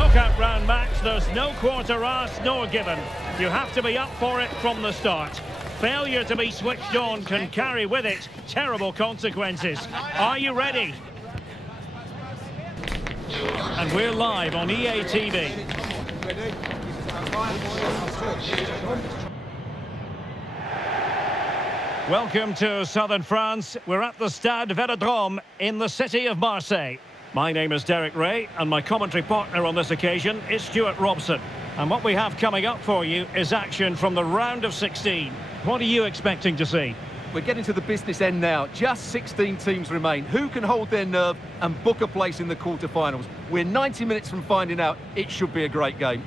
knockout round match, there's no quarter asked nor given. You have to be up for it from the start. Failure to be switched on can carry with it terrible consequences. Are you ready? And we're live on EA TV. Welcome to southern France. We're at the Stade Vélodrome in the city of Marseille. My name is Derek Ray, and my commentary partner on this occasion is Stuart Robson. And what we have coming up for you is action from the round of 16. What are you expecting to see? We're getting to the business end now. Just 16 teams remain. Who can hold their nerve and book a place in the quarterfinals? We're 90 minutes from finding out. It should be a great game.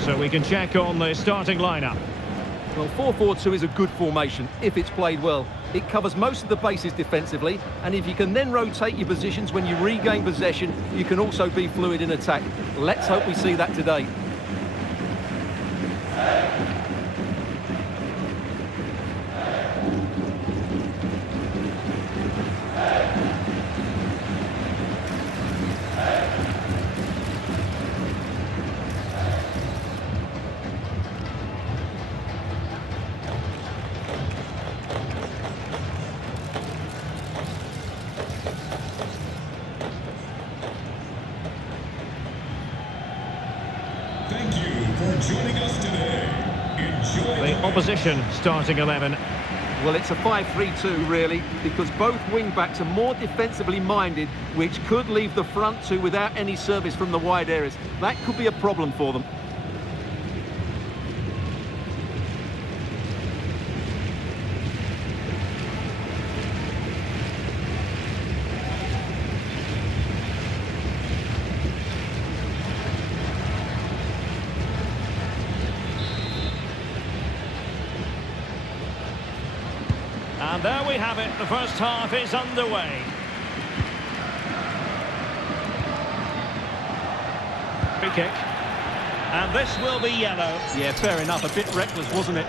So we can check on the starting lineup. Well, 4-4-2 is a good formation if it's played well. It covers most of the bases defensively, and if you can then rotate your positions when you regain possession, you can also be fluid in attack. Let's hope we see that today. Thank you for joining us today. Enjoy The opposition starting 11. Well, it's a 5-3-2, really, because both wing-backs are more defensively minded, which could leave the front two without any service from the wide areas. That could be a problem for them. And there we have it, the first half is underway. Free kick. And this will be yellow. Yeah, fair enough. A bit reckless, wasn't it?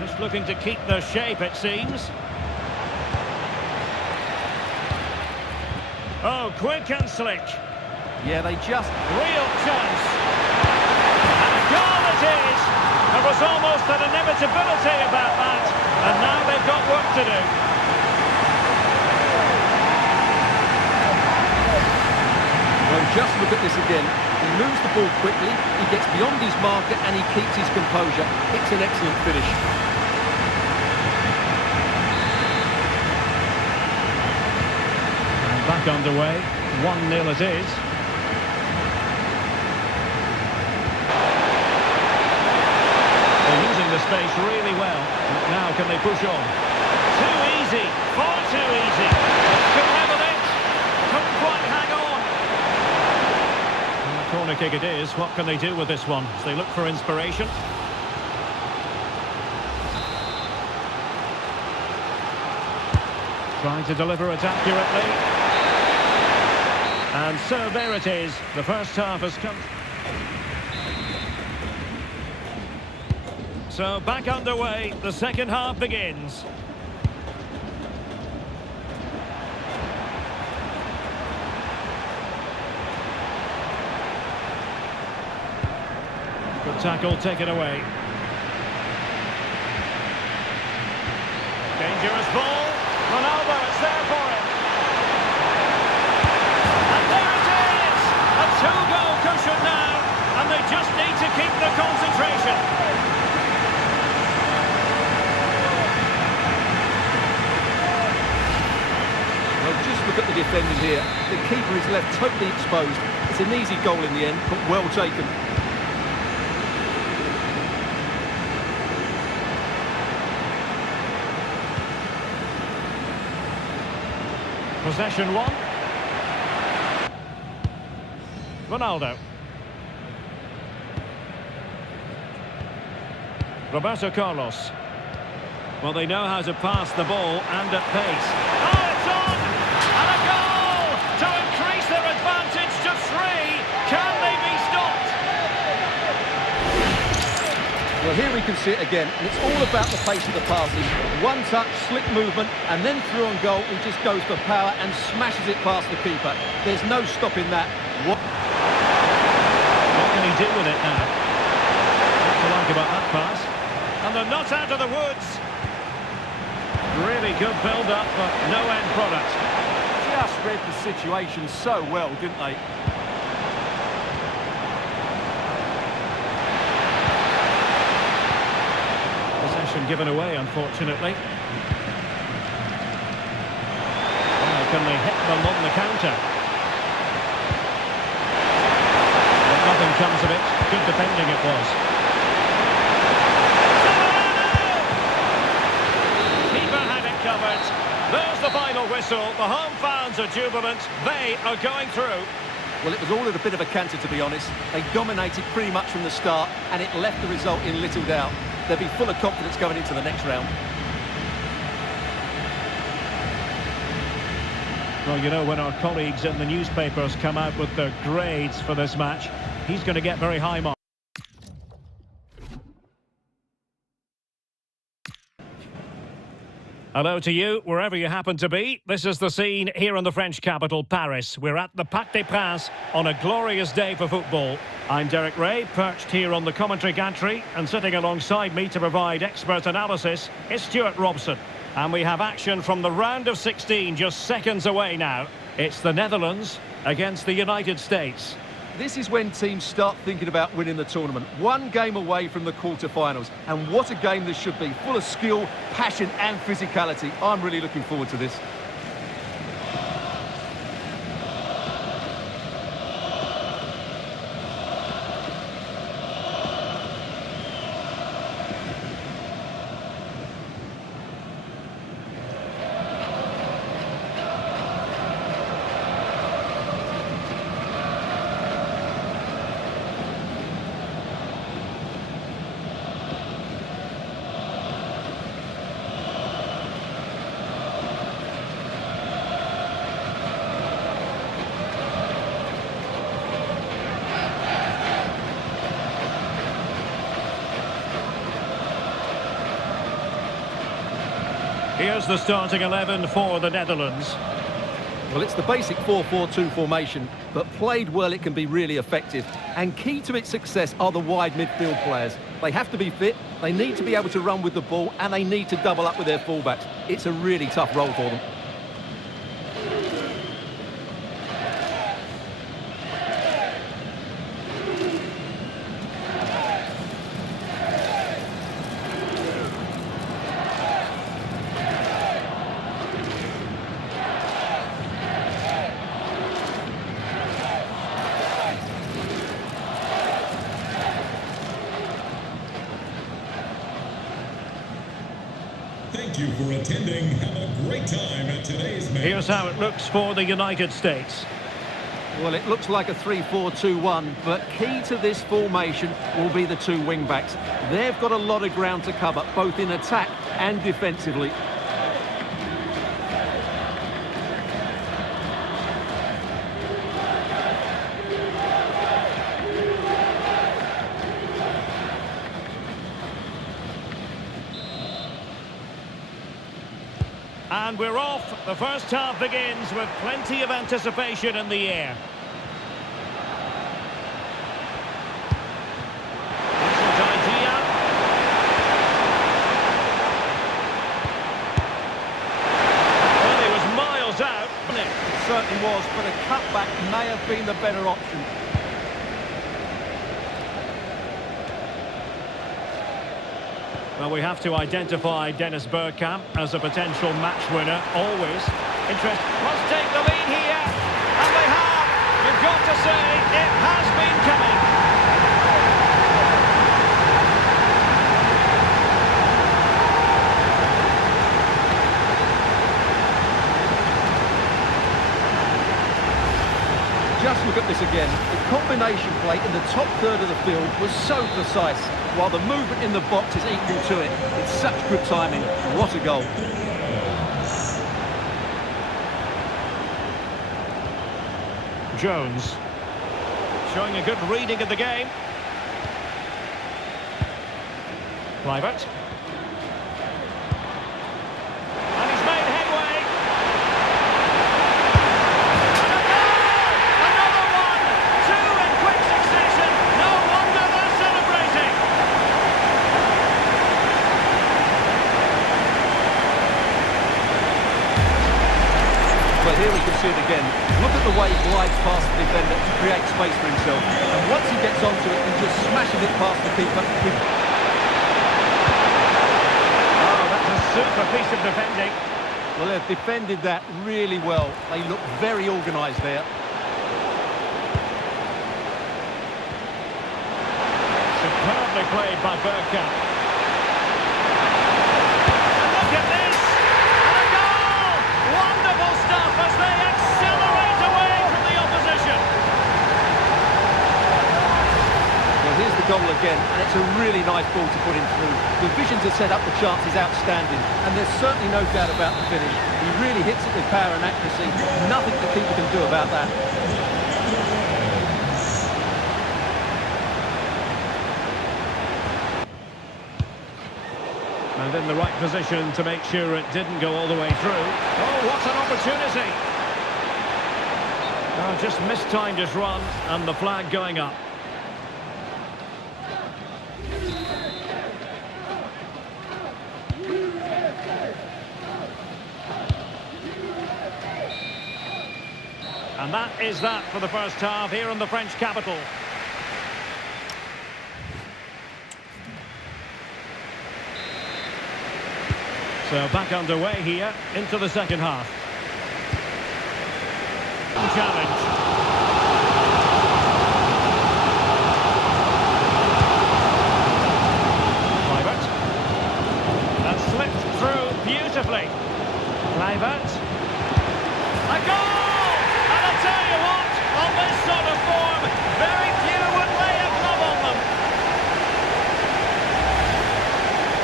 Just looking to keep the shape, it seems. Oh, quick and slick. Yeah, they just... Real chance. And a goal it is. There was almost an inevitability about that, and now they've got work to do. Well, just look at this again. He moves the ball quickly, he gets beyond his marker, and he keeps his composure. It's an excellent finish. And back underway, 1-0 it is. The space really well. Now can they push on? Too easy, far too easy. Could level it. Couldn't quite hang on. And the corner kick it is. What can they do with this one as they look for inspiration? Trying to deliver it accurately. And so there it is. The first half has come. So back underway, the second half begins. Good tackle taken away. Dangerous ball. Ronaldo, it's there for him. And there it is! A two-goal cushion now, and they just need to keep the concentration. defended here. The keeper is left totally exposed. It's an easy goal in the end, but well taken. Possession one. Ronaldo. Roberto Carlos. Well, they know how to pass the ball and at pace. Oh, it's on! And a goal to increase their advantage to 3. Can they be stopped? Well, here we can see it again, and it's all about the pace of the passing. One touch, slick movement, and then through on goal, he just goes for power and smashes it past the keeper. There's no stopping that. What can he do with it now? What to like about that pass? And they're not out of the woods. Really good build-up, but no end product. Just read the situation so well, didn't they? Possession given away, unfortunately. Well, can they hit them on the counter? But nothing comes of it. Good defending it was. Covered. There's the final whistle. The home fans are jubilant. They are going through. Well, it was all at a bit of a canter, to be honest. They dominated pretty much from the start, and it left the result in little doubt. They'll be full of confidence going into the next round. Well, you know, when our colleagues in the newspapers come out with their grades for this match, he's going to get very high marks. Hello to you, wherever you happen to be. This is the scene here in the French capital, Paris. We're at the Parc des Princes on a glorious day for football. I'm Derek Ray, perched here on the commentary gantry, and sitting alongside me to provide expert analysis is Stuart Robson. And we have action from the round of 16 just seconds away now. It's the Netherlands against the United States. This is when teams start thinking about winning the tournament. One game away from the quarter-finals. And what a game this should be. Full of skill, passion and physicality. I'm really looking forward to this. Here's the starting 11 for the Netherlands. Well, it's the basic 4-4-2 formation, but played well it can be really effective. And key to its success are the wide midfield players. They have to be fit, they need to be able to run with the ball, and they need to double up with their fullbacks. It's a really tough role for them. Thank you for attending. Have a great time at today's match. Here's how it looks for the United States. Well, it looks like a 3-4-2-1, but key to this formation will be the two wing-backs. They've got a lot of ground to cover, both in attack and defensively. And we're off. The first half begins with plenty of anticipation in the air. Decent idea. Well, he was miles out. It certainly was, but a cutback may have been the better option. Well, we have to identify Dennis Bergkamp as a potential match winner, always. Interest must take the lead here. I've got to say, it has been coming. Just look at this again. The combination play in the top third of the field was so precise, while the movement in the box is equal to it. It's such good timing. What a goal. Jones. Showing a good reading of the game. Kluivert. And he's made headway. And a goal! Another one! Two in quick succession. No wonder they're celebrating. Well, here we can see it again. Look at the way he glides past the defender to create space for himself. And once he gets onto it, he just smashes it past the keeper. Oh, that's a super piece of defending. Well, they've defended that really well. They look very organised there. Superbly played by Bergkamp. And look at this! And a goal! Wonderful stuff as they accelerate away from the opposition. Well, here's the goal again, and it's a really nice ball to put him through. The vision to set up the chance is outstanding, and there's certainly no doubt about the finish. He really hits it with power and accuracy. Nothing the keeper can do about that. And in the right position to make sure it didn't go all the way through. Oh, what an opportunity! Oh, just mistimed his run, and the flag going up. And that is that for the first half here in the French capital. So back underway here into the second half. Challenge. Kluivert. And slipped through beautifully. Kluivert. A goal! And I'll tell you what, on this sort of form, very few would lay a glove on them.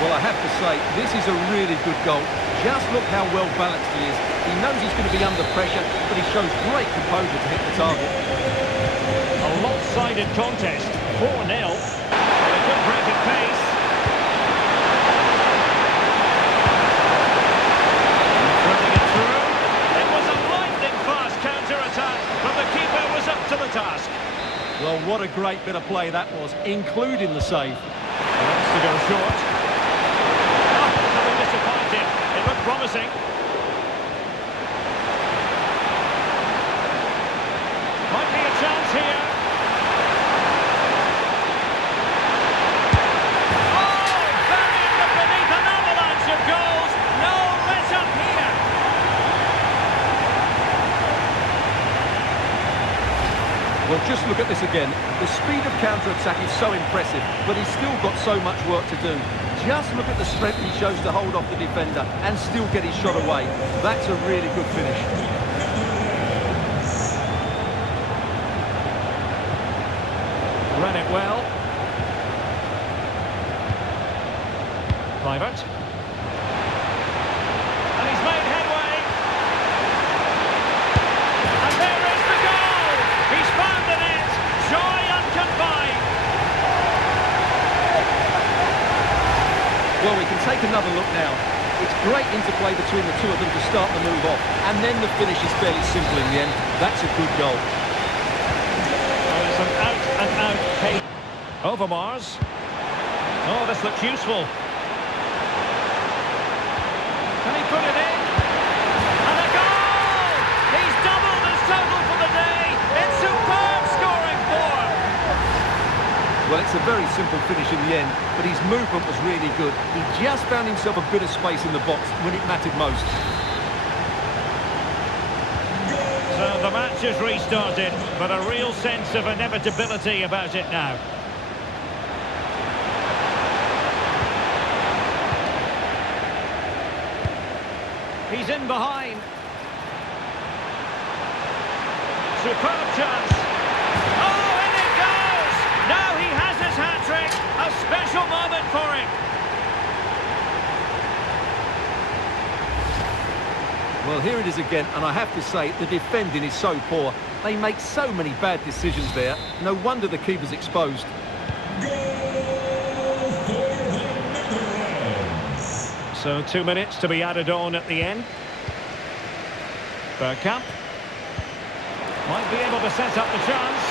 Well, I have to say, this is a really good goal. Just look how well balanced he is. He knows he's going to be under pressure, but he shows great composure to hit the target. A lopsided contest, 4-0. A good break of pace. Running it through. It was a lightning-fast counter-attack, but the keeper was up to the task. Well, what a great bit of play that was, including the save. Wants to go short. Disappointed. It looked promising. Might be a chance here. Oh, buried beneath an avalanche of goals. No let up here. Well, just look at this again. The speed of counter-attack is so impressive, but he's still got so much work to do. Just look at the strength he shows to hold off the defender and still get his shot away. That's a really good finish. Ran it well. Kluivert. And he's made headway. And there is the goal! He's found the net. Joy unconfined. Well, we can take another look now. It's great interplay between the two of them to start the move off, and then the finish is fairly simple in the end. That's a good goal. Oh, it's an out-and-out pace. Over Mars. Oh, this looks useful. Can he put it in? And a goal! He's doubled his total for the day. It's superb scoring form. Well, it's a very simple finish in the end, but his movement was really good. He just found himself a bit of space in the box when it mattered most. So the match match has restarted, but a real sense of inevitability about it now. He's in behind. Superb chance. Oh, in it goes! Now he has his hat-trick. A special moment for him. Well, here it is again, and I have to say, the defending is so poor. They make so many bad decisions there. No wonder the keeper's exposed. Goal for the Netherlands. So 2 minutes to be added on at the end. Bergkamp might be able to set up the chance.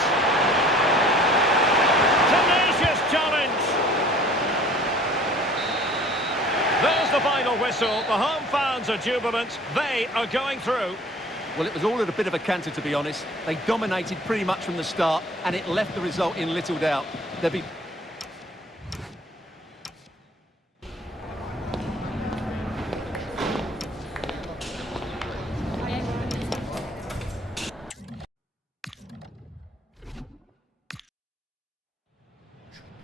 Tenacious challenge. There's the final whistle. The home fans are jubilant. They are going through. Well, it was all at a bit of a canter, to be honest. They dominated pretty much from the start, and it left the result in little doubt. There'll be...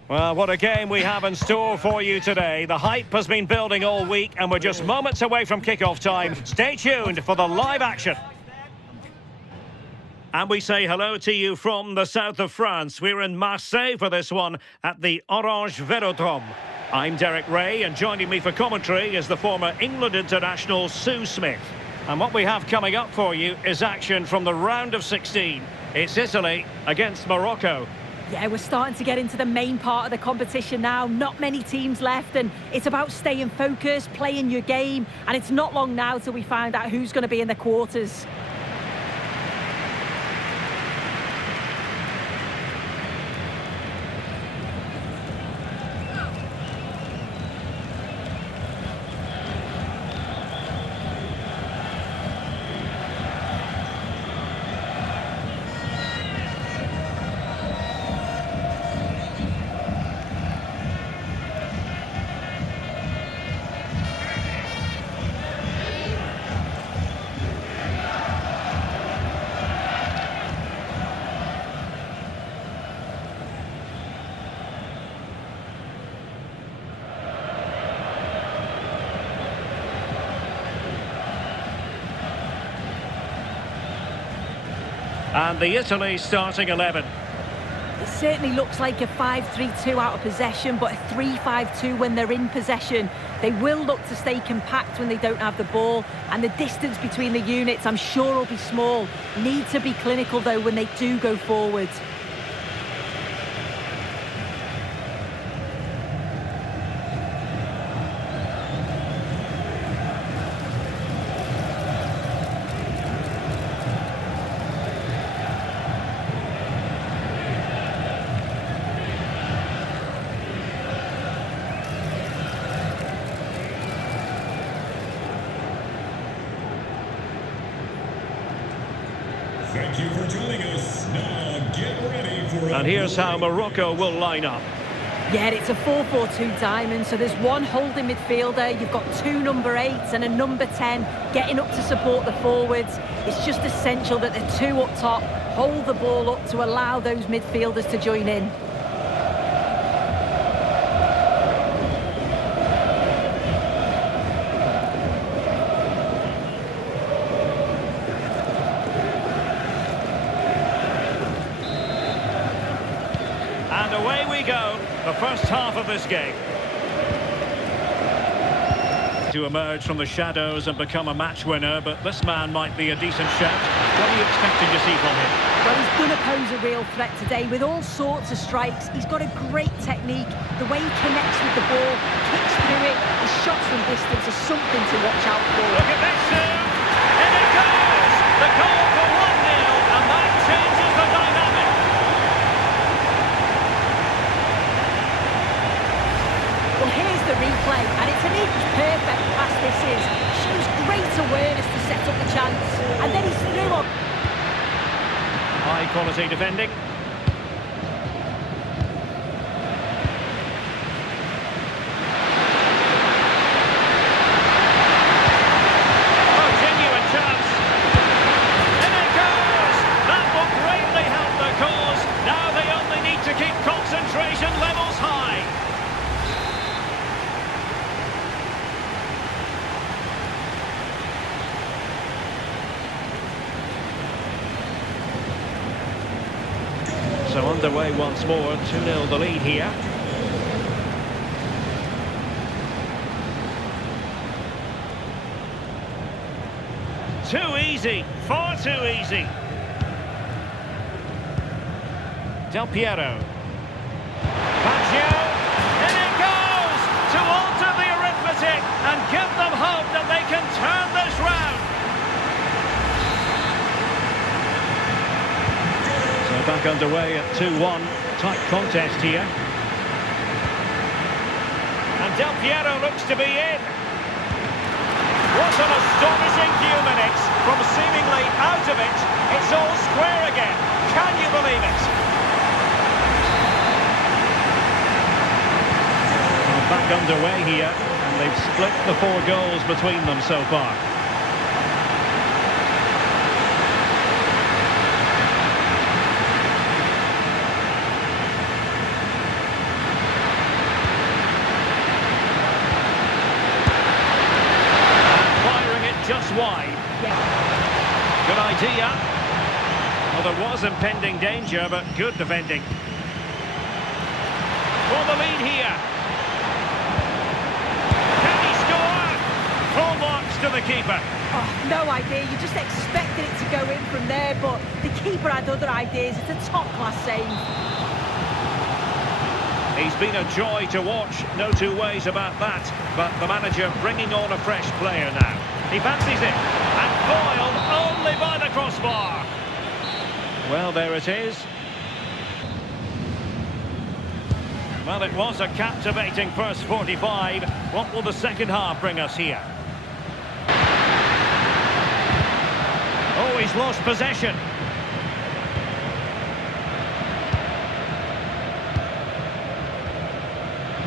Well, what a game we have in store for you today. The hype has been building all week, and we're just moments away from kickoff time. Stay tuned for the live action. And we say hello to you from the south of France. We're in Marseille for this one at the Orange Velodrome. I'm Derek Ray, and joining me for commentary is the former England international Sue Smith. And what we have coming up for you is action from the round of 16. It's Italy against Morocco. Yeah, we're starting to get into the main part of the competition now. Not many teams left, and it's about staying focused, playing your game, and it's not long now till we find out who's going to be in the quarters. And the Italy starting 11. It certainly looks like a 5-3-2 out of possession, but a 3-5-2 when they're in possession. They will look to stay compact when they don't have the ball, and the distance between the units, I'm sure, will be small. Need to be clinical, though, when they do go forward. Thank you for joining us. Now get ready for... And here's how Morocco will line up. Yeah, it's a 4-4-2 diamond, so there's one holding midfielder, you've got two number 8s and a number 10 getting up to support the forwards. It's just essential that the two up top hold the ball up to allow those midfielders to join in. And away we go, the first half of this game. To emerge from the shadows and become a match winner, but this man might be a decent shout. What are you expecting to see from him? Well, he's going to pose a real threat today with all sorts of strikes. He's got a great technique. The way he connects with the ball, kicks through it, his shots from distance are something to watch out for. Look at this, Sue! In it goes! The goal for 1-0, and that changes the dynamic. Well, here's the replay, and it's an equal perfect pass this is. Shows great awareness to set up the chance, and then he's through on. High quality defending. Oh, genuine chance. In it goes! So underway once more, 2-0 the lead here. Too easy, far too easy. Del Piero. Baggio, in it goes! To alter the arithmetic and give them hope that they can turn this round. So back underway at 2-1. Tight contest here. And Del Piero looks to be in. What an astonishing few minutes. From seemingly out of it, it's all square again. Can you believe it? Well, back underway here, and they've split the 4 goals between them so far. Just wide. Yeah. Good idea. Well, there was impending danger, but good defending. For the lead here. Can he score? Full marks to the keeper. Oh, no idea. You just expected it to go in from there, but the keeper had other ideas. It's a top-class save. He's been a joy to watch, no two ways about that. But the manager bringing on a fresh player now. He fancies it, and foiled only by the crossbar. Well, there it is. Well, it was a captivating first 45. What will the second half bring us here? Oh, he's lost possession.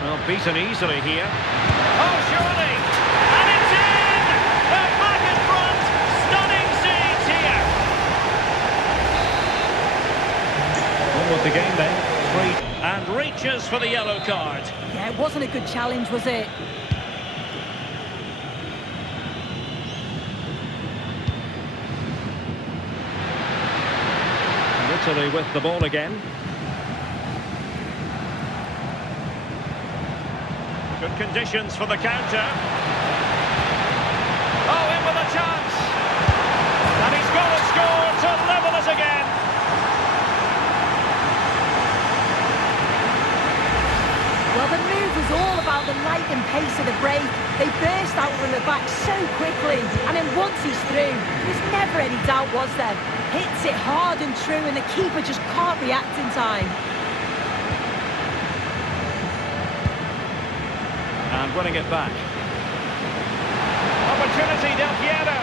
Well, beaten easily here. Oh, surely! And it's in! They're back in front! Stunning scenes here! On with the game then. 3 and reaches for the yellow card. Yeah, it wasn't a good challenge, was it? And Italy with the ball again. Good conditions for the counter. Oh, in with a chance. And he's got to score to level us again. Well, the move was all about the light and pace of the break. They burst out from the back so quickly. And then once he's through, there's never any doubt, was there? Hits it hard and true, and the keeper just can't react in time. And winning it back. Opportunity, Del Piero.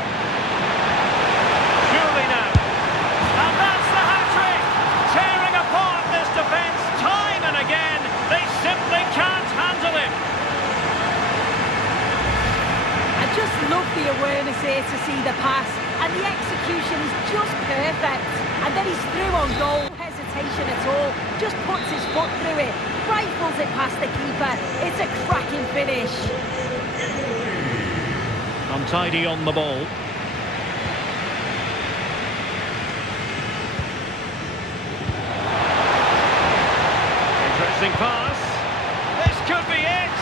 Surely now. And that's the hat-trick! Tearing apart this defence time and again. They simply can't handle him. I just love the awareness here to see the pass. And the execution is just perfect. And then he's through on goal. No hesitation at all. Just puts his foot through it. Rifles it past the keeper. It's a cracking finish. Untidy on the ball. Interesting pass. This could be it.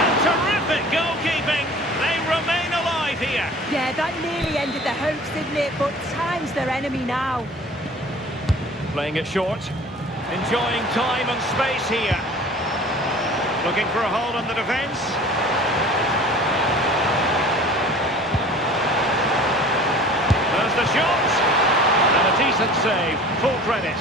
And terrific goalkeeping. They remain alive here. Yeah, that nearly ended the hopes, didn't it? But time's their enemy now. Playing it short. Enjoying time and space here. Looking for a hold on the defence. There's the shot. And a decent save. Full credit.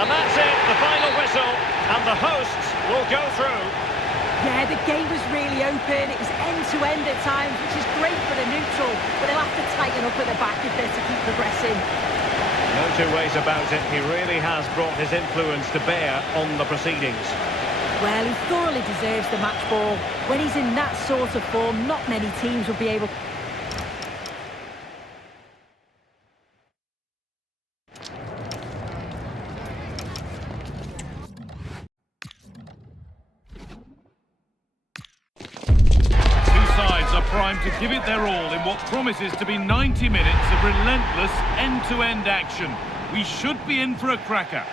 And that's it, the final whistle. And the hosts will go through. Yeah, the game was really open. It was end-to-end at times, which is great for the neutral. But they'll have to tighten up at the back if they're to keep progressing. No two ways about it. He really has brought his influence to bear on the proceedings. Well, he thoroughly deserves the match ball. When he's in that sort of form, not many teams will be able... to give it their all in what promises to be 90 minutes of relentless end-to-end action. We should be in for a cracker.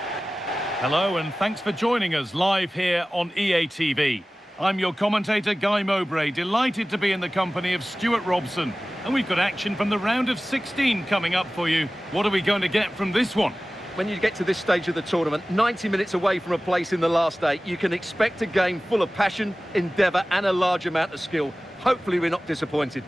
Hello and thanks for joining us live here on EA TV. I'm your commentator Guy Mowbray, delighted to be in the company of Stuart Robson. And we've got action from the round of 16 coming up for you. What are we going to get from this one? When you get to this stage of the tournament, 90 minutes away from a place in the last 8, you can expect a game full of passion, endeavour and a large amount of skill. Hopefully we're not disappointed.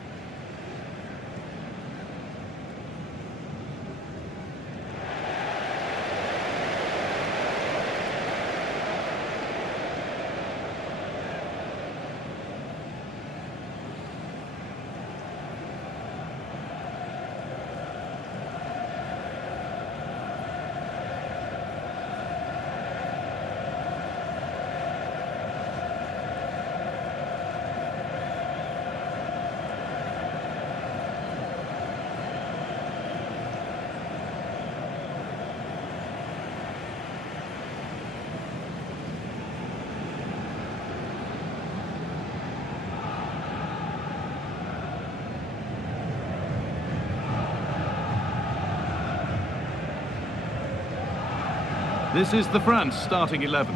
This is the France starting 11.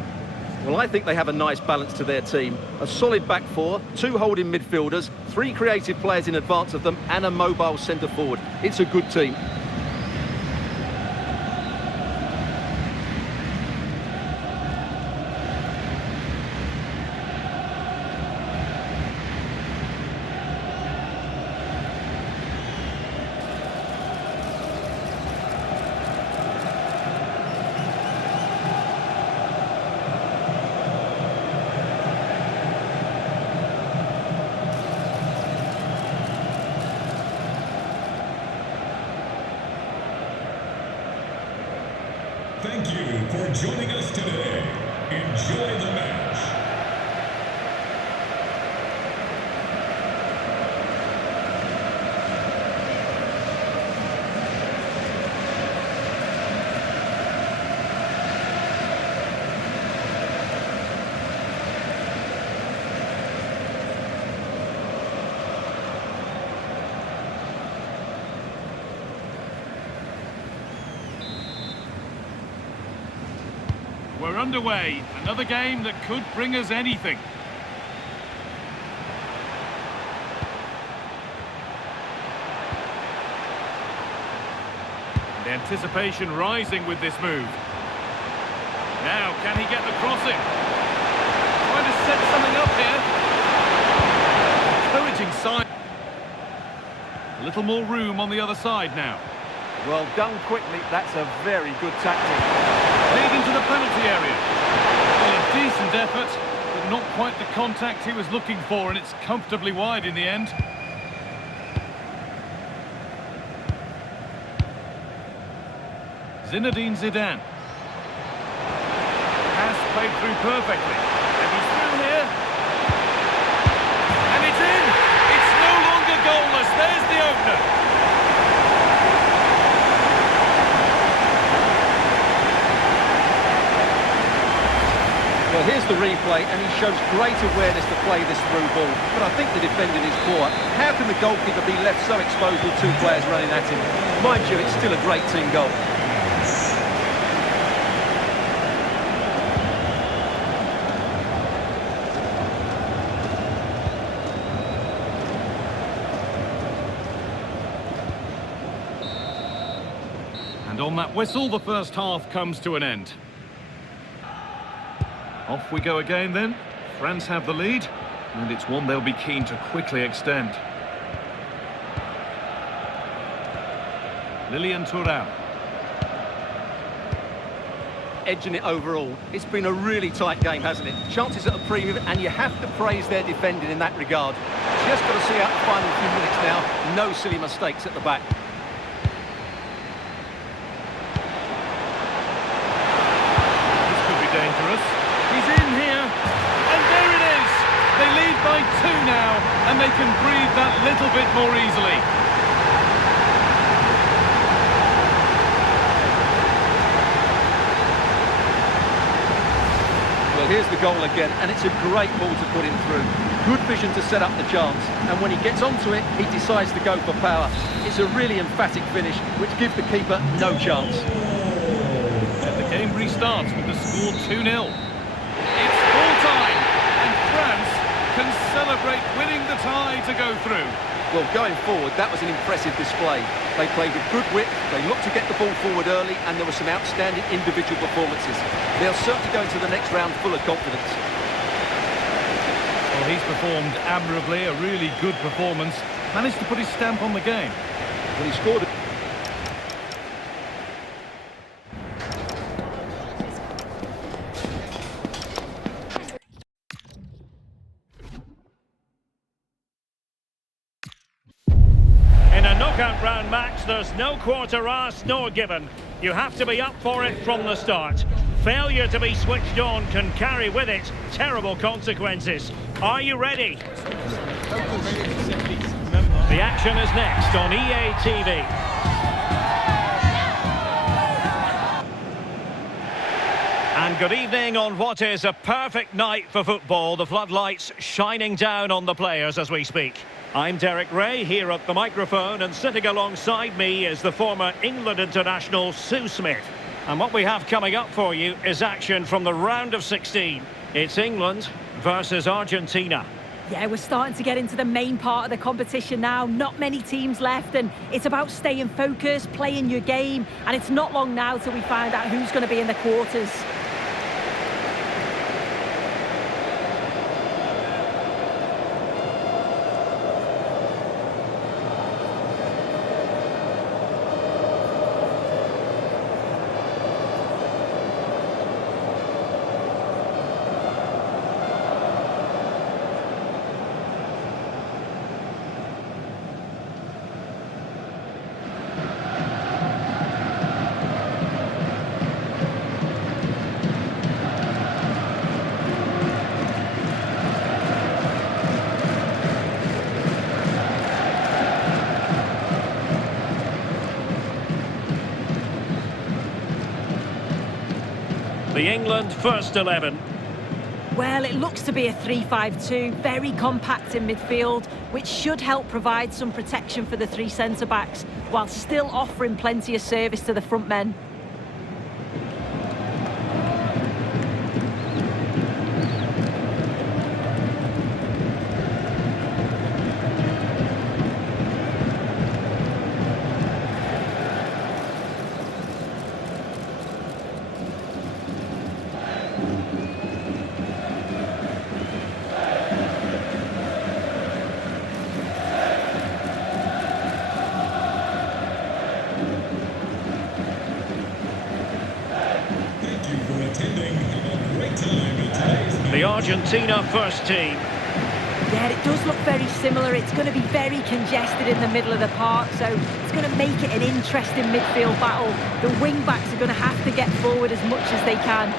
Well, I think they have a nice balance to their team. A solid back four, 2 holding midfielders, 3 creative players in advance of them and a mobile centre forward. It's a good team. Thank you for joining us today. Enjoy the match. We're underway. Another game that could bring us anything. The anticipation rising with this move. Now, can he get the crossing? Trying to set something up here. Encouraging sign. A little more room on the other side now. Well done quickly, that's a very good tactic. Lead into the penalty area. Well, a decent effort, but not quite the contact he was looking for, and it's comfortably wide in the end. Zinedine Zidane. Pass played through perfectly. And he's through here. And it's in! It's no longer goalless. There's the opener. Well, here's the replay, and he shows great awareness to play this through ball. But I think the defending is poor. How can the goalkeeper be left so exposed with 2 players running at him? Mind you, it's still a great team goal. And on that whistle, the first half comes to an end. Off we go again then. France have the lead, and it's one they'll be keen to quickly extend. Lilian Thuram. Edging it overall. It's been a really tight game, hasn't it? Chances at a premium, and you have to praise their defending in that regard. Just got to see out the final few minutes now. No silly mistakes at the back. This could be dangerous. He's in here, and there it is! They lead by 2 now, and they can breathe that little bit more easily. Well, here's the goal again, and it's a great ball to put him through. good vision to set up the chance, and when he gets onto it, he decides to go for power. It's a really emphatic finish, which gives the keeper no chance. And the game restarts with the score 2-0. It's full time, and France can celebrate winning the tie to go through. Well, going forward, that was an impressive display. They played with good width, they looked to get the ball forward early, and there were some outstanding individual performances. They'll certainly go into the next round full of confidence. Well, he's performed admirably, a really good performance. Managed to put his stamp on the game. Well, he scored. In a knockout round match, there's no quarter asked nor given. You have to be up for it from the start. Failure to be switched on can carry with it terrible consequences. Are you ready? The action is next on EA TV. And good evening on what is a perfect night for football. The floodlights shining down on the players as we speak. I'm Derek Ray here at the microphone, and sitting alongside me is the former England international Sue Smith. And what we have coming up for you is action from the round of 16. It's England versus Argentina. Yeah, we're starting to get into the main part of the competition now. Not many teams left, and it's about staying focused, playing your game, and it's not long now till we find out who's going to be in the quarters. The England first 11. Well, it looks to be a 3-5-2, very compact in midfield, which should help provide some protection for the three centre-backs, while still offering plenty of service to the front men. The Argentina first team. Yeah, it does look very similar. It's going to be very congested in the middle of the park, so it's going to make it an interesting midfield battle. The wing-backs are going to have to get forward as much as they can.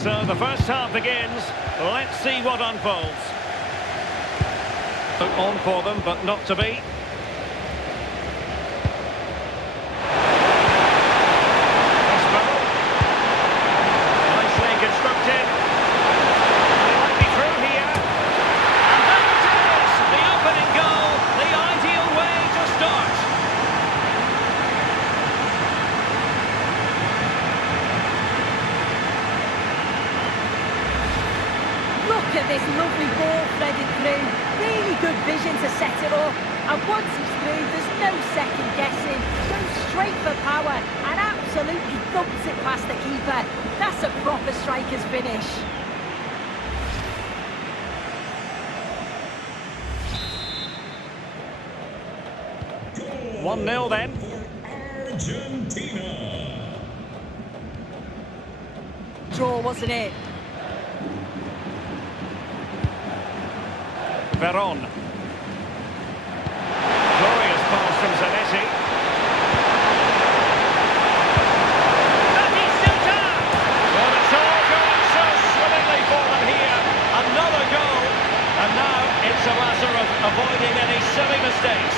So the first half begins. Let's see what unfolds. On for them, but not to be. Nicely constructed. They might be through here. And that is the opening goal. The ideal way to start. Look at this lovely ball threaded through. Really good vision to set it up. And once he's through, there's no second guessing. Goes straight for power and absolutely thumps it past the keeper. That's a proper striker's finish. Goal 1-0 then. for Argentina. Draw, wasn't it? Veron. Glorious pass from Zanetti. Well, it's all going so swimmingly for avoiding any silly mistakes.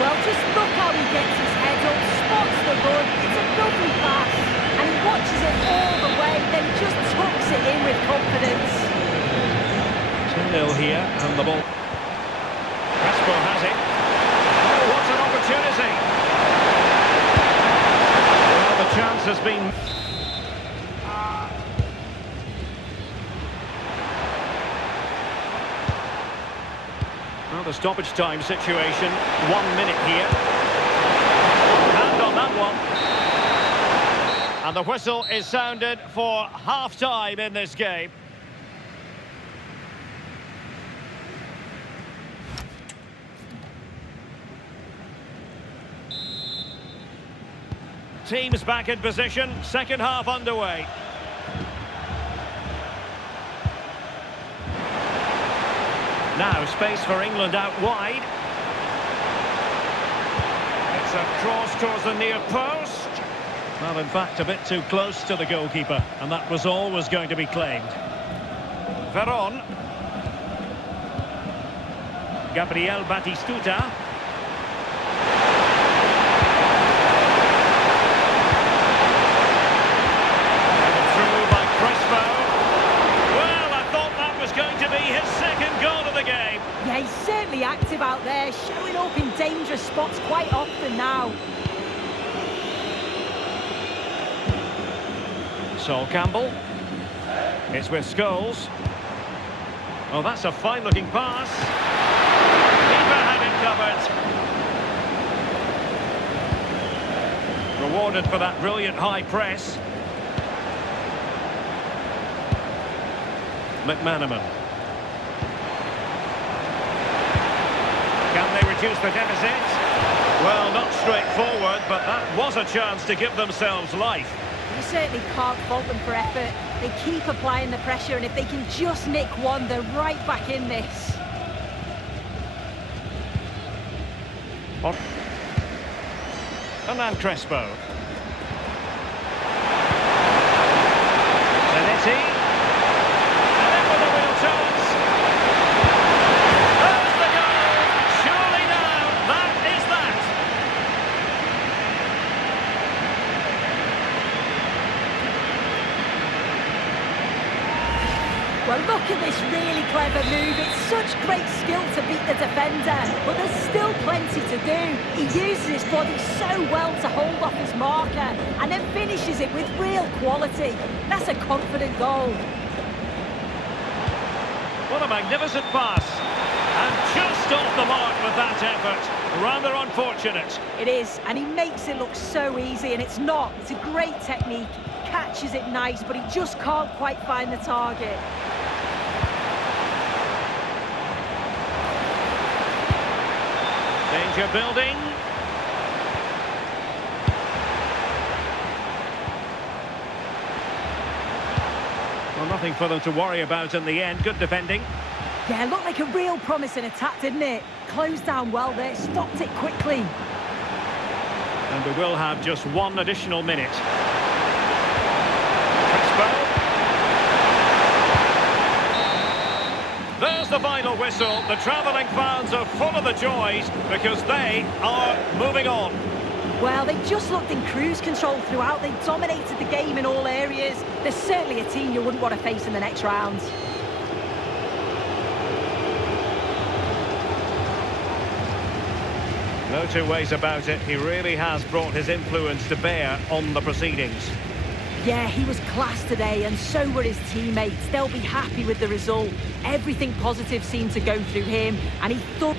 Well, just look how he gets his head up, spots the run. It's a lovely pass, and he watches it all the way, then just tucks it in with confidence. 2-0 here, and the ball. Crespo has it. Oh, what an opportunity! Well, the chance has been... Well, the stoppage time situation, 1 minute here. Hand on that one. And the whistle is sounded for half-time in this game. Teams back in position, second half underway. Now space for England out wide. It's a cross towards the near post. Well, in fact, a bit too close to the goalkeeper, and that was always going to be claimed. Veron. Gabriel Batistuta. Yeah, he's certainly active out there, showing up in dangerous spots quite often now. Sol Campbell. It's with Scholes. Oh, that's a fine-looking pass. Keeper had it covered. Rewarded for that brilliant high press. McManaman. Can they reduce the deficit? Well, not straightforward, but that was a chance to give themselves life. You certainly can't fault them for effort. They keep applying the pressure, and if they can just nick one, they're right back in this. Hernan Crespo. Zanetti. And in with a real chance. There's the goal! Surely now, that is that! Well, look at this really clever move. It's such great skill to beat the defender, but there's still plenty to do. He uses his body so well to hold off his marker and then finishes it with real quality. That's a confident goal. What a magnificent pass. And just off the mark with that effort. Rather unfortunate. It is, and he makes it look so easy, and it's not. It's a great technique. Catches it nice, but he just can't quite find the target. Danger building. Well, nothing for them to worry about in the end. Good defending. Yeah, looked like a real promising attack, didn't it? Closed down well there, stopped it quickly. And we will have just one additional minute. Crespo. There's the final whistle. The travelling fans are full of the joys because they are moving on. Well, they just looked in cruise control throughout. They dominated the game in all areas. They're certainly a team you wouldn't want to face in the next round. No two ways about it. He really has brought his influence to bear on the proceedings. Yeah, he was class today, and so were his teammates. They'll be happy with the result. Everything positive seemed to go through him, and he thought...